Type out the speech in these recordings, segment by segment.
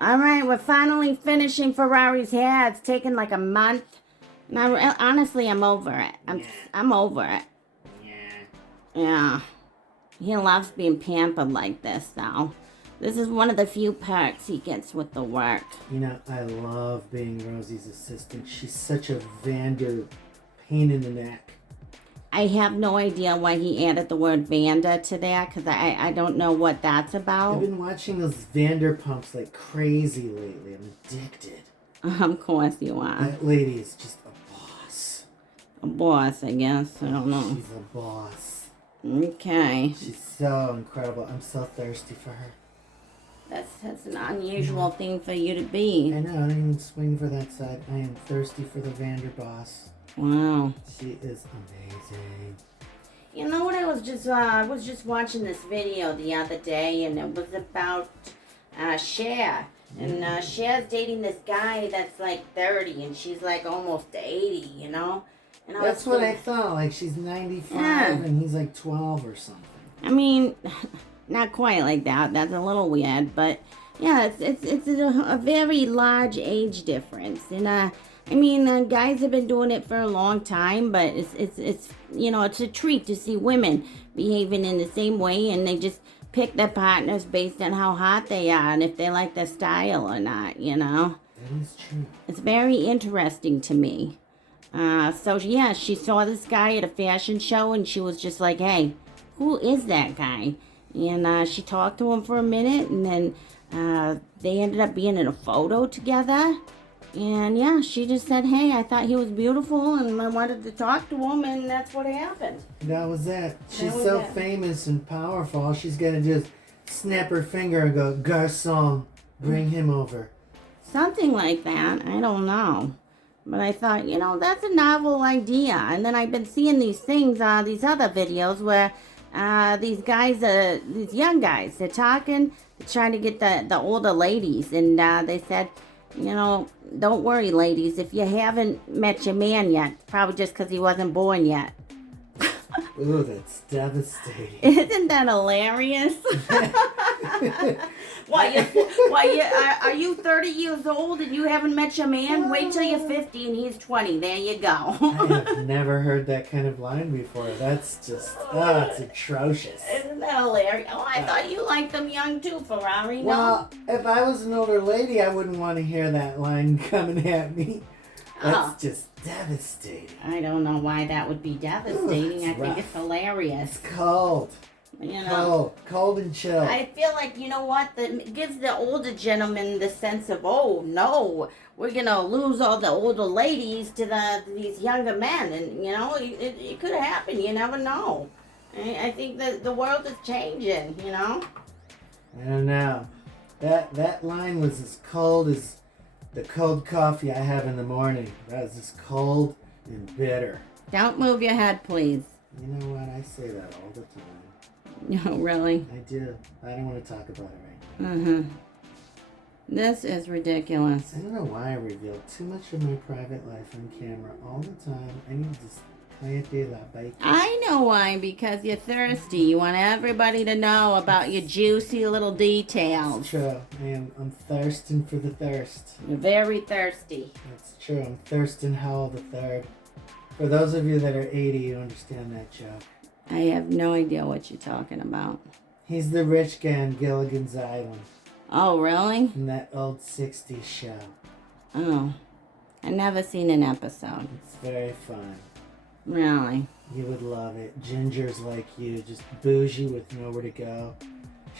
All right, we're finally finishing Ferrari's hair. It's taken like a month. And honestly, I'm over it. I'm over it. Yeah. Yeah. He loves being pampered like this, though. This is one of the few perks he gets with the work. You know, I love being Rosie's assistant. She's such a Vander pain in the neck. I have no idea why he added the word Vanda to that, because I don't know what that's about. I've been watching those Vanderpumps like crazy lately. I'm addicted. Of course you are. That lady is just a boss. A boss, I guess. I don't know. She's a boss. Okay. She's so incredible. I'm so thirsty for her. That's an unusual thing for you to be. I know, I didn't even swing for that side. I am thirsty for the Vanderboss. Wow. She is amazing. You know what? I was just watching this video the other day, and it was about CHER. And Cher's dating this guy that's like 30, and she's like almost 80, you know? And That's what I thought. Like, she's 95 and he's like 12 or something. I mean, not quite like that. That's a little weird, but yeah, it's a very large age difference. And I mean, guys have been doing it for a long time, but it's you know, it's a treat to see women behaving in the same way, and they just pick their partners based on how hot they are and if they like their style or not, you know? That is true. It's very interesting to me. So yeah, she saw this guy at a fashion show, and she was just like, hey, who is that guy? And she talked to him for a minute, and then they ended up being in a photo together. And yeah, she just said, hey, I thought he was beautiful, and I wanted to talk to him, and that's what happened. That was it. She's so famous and powerful, she's gonna just snap her finger and go, Garçon, bring him over. Something like that. I don't know. But I thought, you know, that's a novel idea. And then I've been seeing these things, these other videos where these guys, these young guys, they're talking, they're trying to get the older ladies. And they said, you know, don't worry, ladies, if you haven't met your man yet, it's probably just because he wasn't born yet. Ooh, that's devastating. Isn't that hilarious? Are you 30 years old and you haven't met your man? Wait till you're 50 and he's 20. There you go. I have never heard that kind of line before. That's just, it's atrocious. Isn't that hilarious? Oh, I thought you liked them young too, Ferrari. No? Well, if I was an older lady, I wouldn't want to hear that line coming at me. That's just devastating. I don't know why that would be devastating. Ooh, I think it's hilarious. It's cold. You know, cold and chill. I feel like, you know what, that gives the older gentleman the sense of, oh no, we're gonna lose all the older ladies to these younger men, and you know, it could happen. You never know. I think that the world is changing. You know. I don't know. That line was as cold as the cold coffee I have in the morning. That was just cold and bitter. Don't move your head, please. You know what? I say that all the time. No, really? I do. I don't want to talk about it right now. Uh-huh. This is ridiculous. I don't know why I reveal too much of my private life on camera all the time. I need to just cállate la boca. I know why, because you're thirsty. You want everybody to know about your juicy little details. It's true. I'm thirsting for the thirst. You're very thirsty. That's true. I'm thirsting Howell the Third. For those of you that are 80, you understand that joke. I have no idea what you're talking about. He's the rich guy on Gilligan's Island. Oh, really? From that old 60s show. Oh. I've never seen an episode. It's very fun. Really? You would love it. Ginger's like you, just bougie with nowhere to go.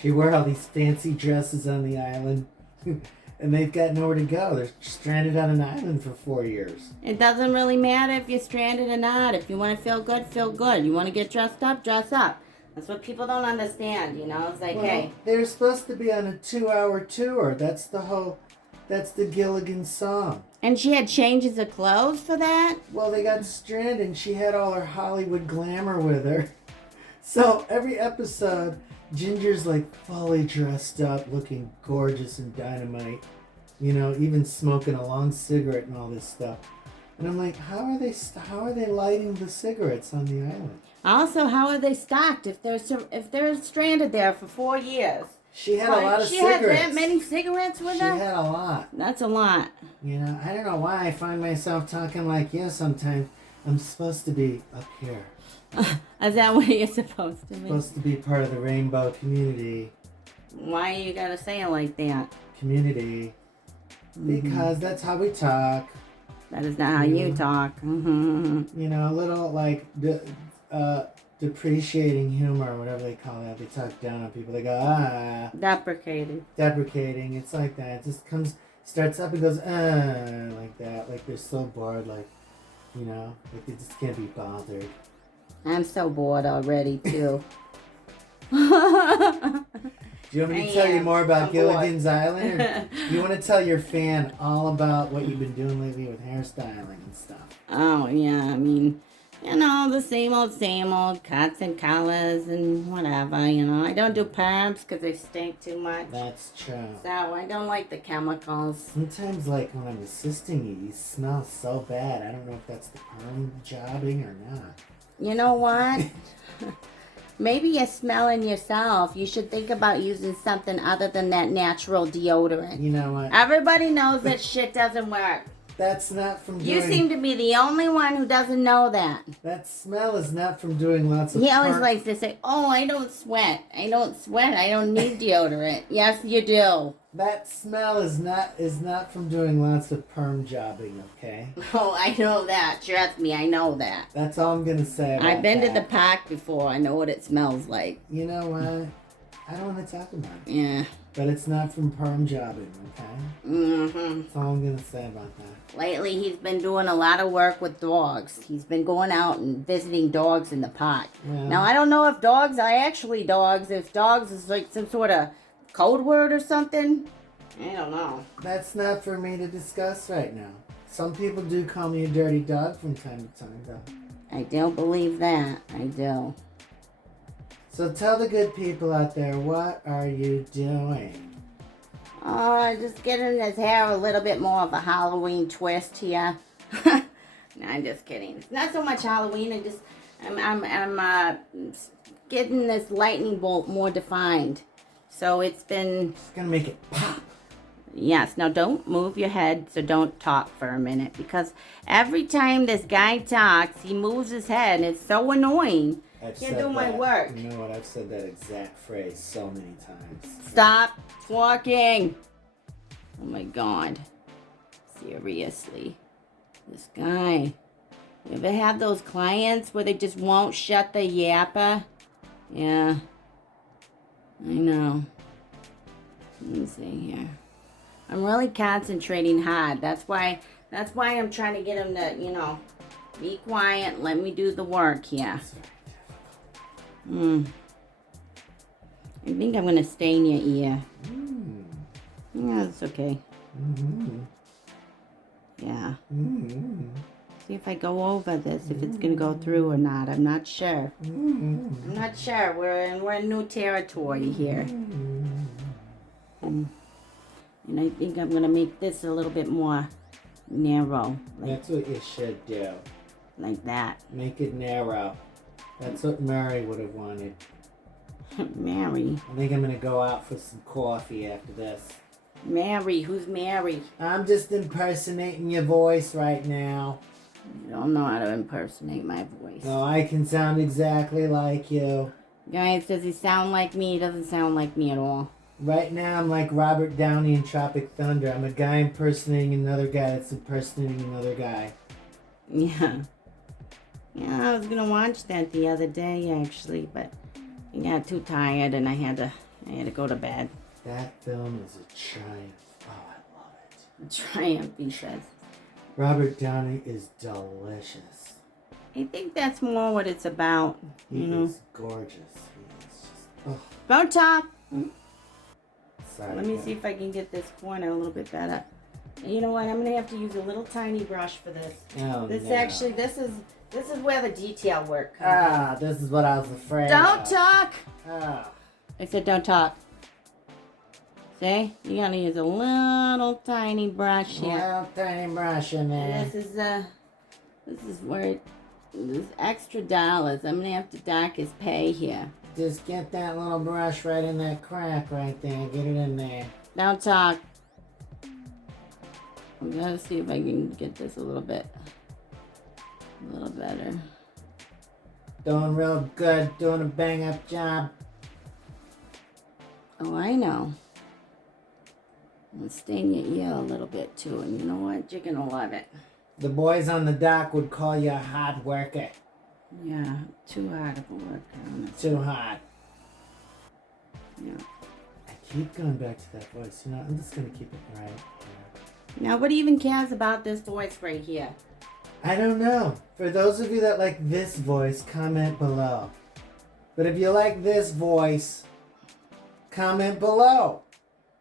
She wear all these fancy dresses on the island. And they've got nowhere to go. They're stranded on an island for 4 years. It doesn't really matter if you're stranded or not. If you want to feel good, feel good. You want to get dressed up, dress up. That's what people don't understand, you know? It's like, hey. They were supposed to be on a 2-hour tour. That's the Gilligan song. And she had changes of clothes for that? Well, they got stranded and she had all her Hollywood glamour with her. So every episode, Ginger's like fully dressed up, looking gorgeous and dynamite. You know, even smoking a long cigarette and all this stuff. And I'm like, how are they lighting the cigarettes on the island? Also, how are they stocked if they're stranded there for 4 years? She had a lot of She cigarettes. had that many cigarettes with She her? had a lot. That's a lot. You know, I don't know why I find myself talking like you sometimes. I'm supposed to be up here. Is that what you're supposed to be? Supposed to be part of the rainbow community. Why you gotta say it like that? Community. Because that's how we talk. That is not how you talk. You know, a little like depreciating humor or whatever they call that. They talk down on people. They go, ah. Deprecating. Deprecating. It's like that. It just starts up and goes, like that. Like they're so bored, like, you know, like they just can't be bothered. I'm so bored already, too. Do you want me to tell you more about Gilligan's Island? Or do you want to tell your fan all about what you've been doing lately with hairstyling and stuff? Oh, yeah. I mean, you know, the same old cuts and colors and whatever, you know. I don't do perms because they stink too much. That's true. So I don't like the chemicals. Sometimes, like, when I'm assisting you, you smell so bad. I don't know if that's the perm jobbing or not. You know what? Maybe you're smelling yourself. You should think about using something other than that natural deodorant. You know what? Everybody knows that shit doesn't work. That's not from doing... You seem to be the only one who doesn't know that. That smell is not from doing lots of... He always likes to say, oh, I don't sweat. I don't need deodorant. Yes, you do. That smell is not from doing lots of perm jobbing, okay? Oh, I know that. Trust me, I know that. That's all I'm going to say about I've been that. to the park before. I know what it smells like. You know what? I don't want to talk about it. Yeah. But it's not from perm jobbing, okay? Mm-hmm. That's all I'm going to say about that. Lately, he's been doing a lot of work with dogs. He's been going out and visiting dogs in the park. Yeah. Now, I don't know if dogs are actually dogs. If dogs is like some sort of code word or something. I don't know. That's not for me to discuss right now. Some people do call me a dirty dog from time to time, though. I don't believe that. I do. So tell the good people out there, what are you doing? Just getting his hair a little bit more of a Halloween twist here. No, I'm just kidding. It's not so much Halloween. I'm getting this lightning bolt more defined. So it's been... It's gonna make it pop. Yes. Now don't move your head, so don't talk for a minute. Because every time this guy talks, he moves his head, and it's so annoying. Can't do my work. You know what? I've said that exact phrase so many times. Stop talking. Oh my God. Seriously. This guy. You ever have those clients where they just won't shut the yapper? Yeah. I know. Let me see here. I'm really concentrating hard. That's why I'm trying to get him to, you know, be quiet. Let me do the work here. I think I'm going to stain your ear. Yeah, that's okay. Yeah. See if I go over this, if it's going to go through or not. I'm not sure. I'm not sure. We're in new territory here. And I think I'm going to make this a little bit more narrow. That's what you should do. Like that. Make it narrow. That's what Mary would have wanted. Mary? I think I'm going to go out for some coffee after this. Mary? Who's Mary? I'm just impersonating your voice right now. You don't know how to impersonate my voice. No, I can sound exactly like you. Guys, does he sound like me? He doesn't sound like me at all. Right now, I'm like Robert Downey in Tropic Thunder. I'm a guy impersonating another guy that's impersonating another guy. Yeah. Yeah, I was going to watch that the other day, actually, but I got too tired and I had to go to bed. That film is a triumph. Oh, I love it. A triumph, he says. Robert Downey is delicious. I think that's more what it's about. He is gorgeous. He is just... Oh. Don't talk. Sorry. Let me see if I can get this corner a little bit better. You know what? I'm going to have to use a little tiny brush for this. Oh, this no. Actually, this is where the detail work comes Ah, this is what I was afraid Don't of. talk. Ah. I said don't talk. See? You got to use a little tiny brush here. Little tiny brush in there. This is where this extra dollars. I'm going to have to dock his pay here. Just get that little brush right in that crack right there. Get it in there. Don't talk. I'm gonna see if I can get this a little better. Doing real good. Doing a bang up job. Oh, I know. I'm gonna stain your ear a little bit too, and you know what? You're gonna love it. The boys on the dock would call you a hard worker. Yeah, too hard of a worker, honestly. Too hard. Yeah. I keep going back to that voice. You know, I'm just gonna keep it right here. Now, what even cares about this voice right here? I don't know. For those of you that like this voice, comment below. But if you like this voice, comment below.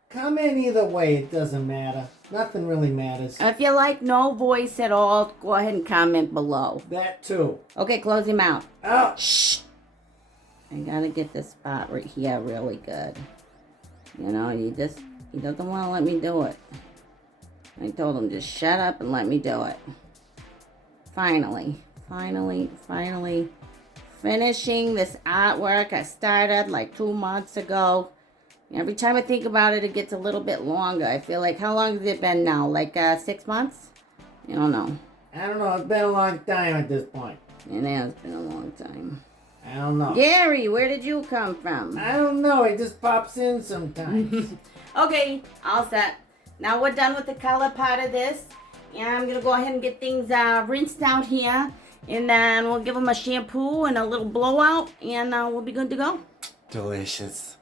Comment either way, it doesn't matter. Nothing really matters. If you like no voice at all, go ahead and comment below. That too. Okay, close your mouth. Oh! Shh! I gotta get this spot right here really good. You know, he doesn't want to let me do it. I told him just shut up and let me do it. Finally, finishing this artwork I started like 2 months ago. Every time I think about it, it gets a little bit longer. I feel like, how long has it been now? Like 6 months? I don't know. I don't know. It's been a long time at this point. It has been a long time. I don't know. Gary, where did you come from? I don't know. It just pops in sometimes. Okay, all set. Now we're done with the color part of this. And I'm going to go ahead and get things rinsed out here. And then we'll give them a shampoo and a little blowout. And we'll be good to go. Delicious.